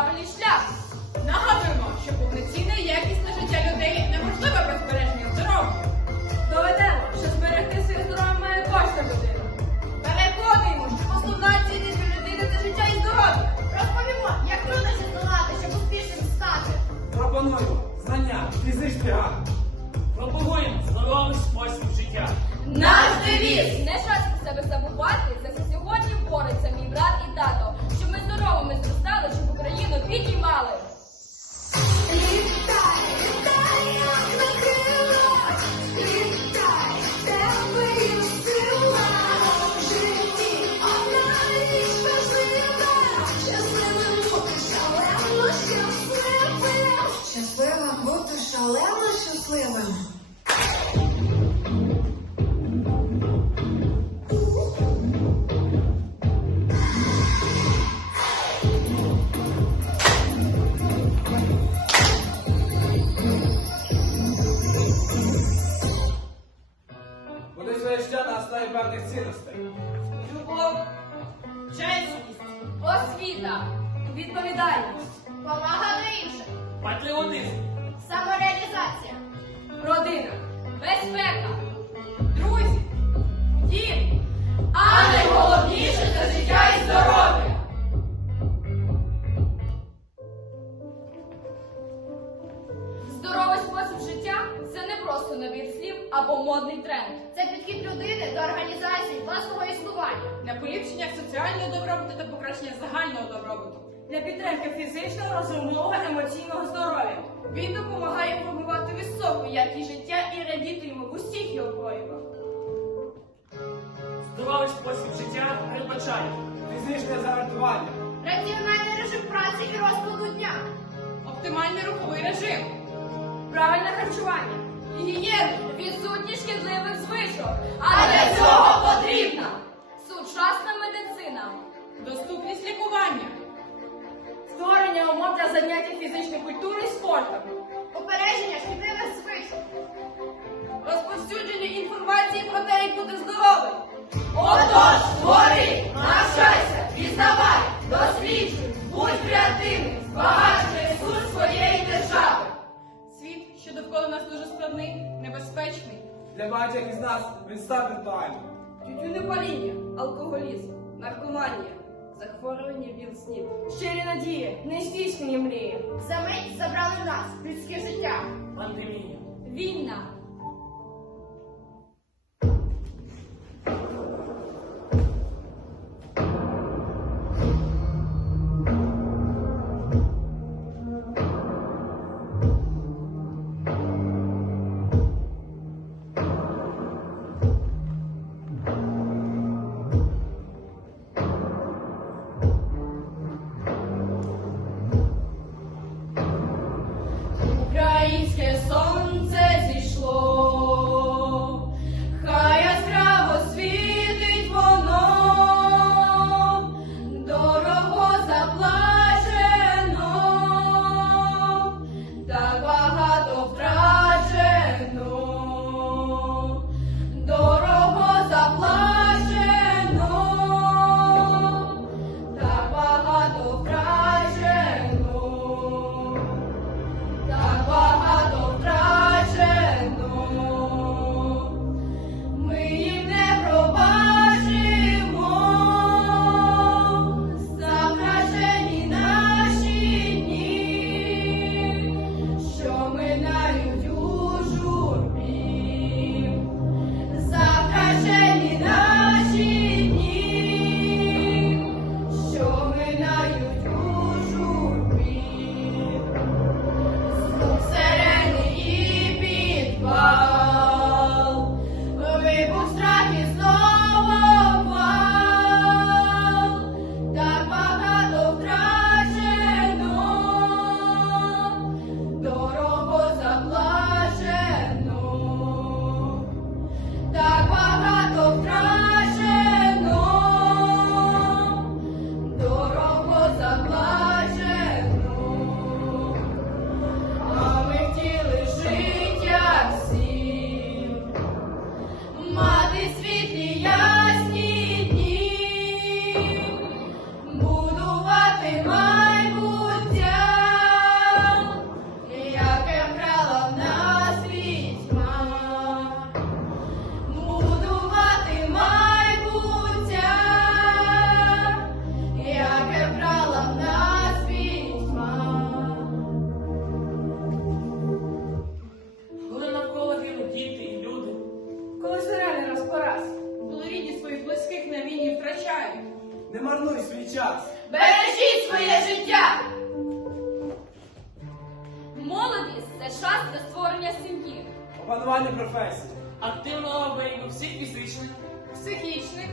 правильний шлях. Нагадуємо, що повноцінне якісне життя людей неможливе без збереження здоров'я. Доведемо, що зберегти своє здоров'я має кожна людина. Переконуємо, що основна цінність людини це життя і здоров'я. Розповімо, як труднощі здолати, щоб успішним стати. Пропонуємо знання, фізичних гард. Чесність, Освіта, відповідальність, Повага до інших, Патріотизм. самореалізація. родина, безпека, друзі, дім. а найголовніше це життя і здоров'я. Здоровий спосіб життя це не просто набір слів або модний тренд. Це підхід людини до організації власного. Для поліпшення соціального добробуту та покращення загального добробуту. Для підтримки фізичного, розумового, емоційного здоров'я. Він допомагає формувати високу якість життя і радіти йому в усіх його проявах. Здоровий спосіб життя передбачає Фізичне загартування. Раціональний режим праці і розкладу дня. Оптимальний руховий режим. Правильне харчування, Гігієну. відсутність шкідливих звичок. А для цього потрібна заняття фізичної культури і спортом. Попередження шкідливих звичок. Розповсюдження інформації про те, як бути здоровим. Отож, твори, навчайся, пізнавай, досліджуй, будь креативним, збагачуй ресурс своєї держави. Світ, що довкола нас дуже складний, небезпечний. Для багатьох із нас він став віртуальним. Тютюнепаління, алкоголізм, наркоманія, захворювання віл снів. Щирі надії, нездійснені мрії. За мить забрали нас людське життя. пандемія. Війна. Не марнуй свій час. Бережіть своє життя! Молодість це час для створення сім'ї. Опанування професії. Активного оберігу всіх фізичних, Психічних,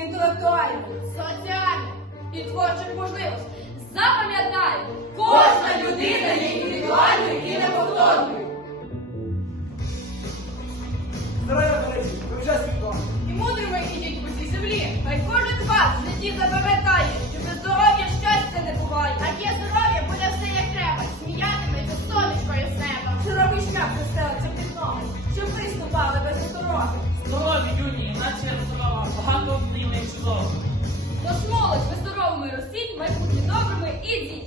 інтелектуальних, Соціальне. і творчих можливостей. Запам'ятай, Кожна людина є індивідуальною і неповторною. Здоров'я бережіть, ви вже багато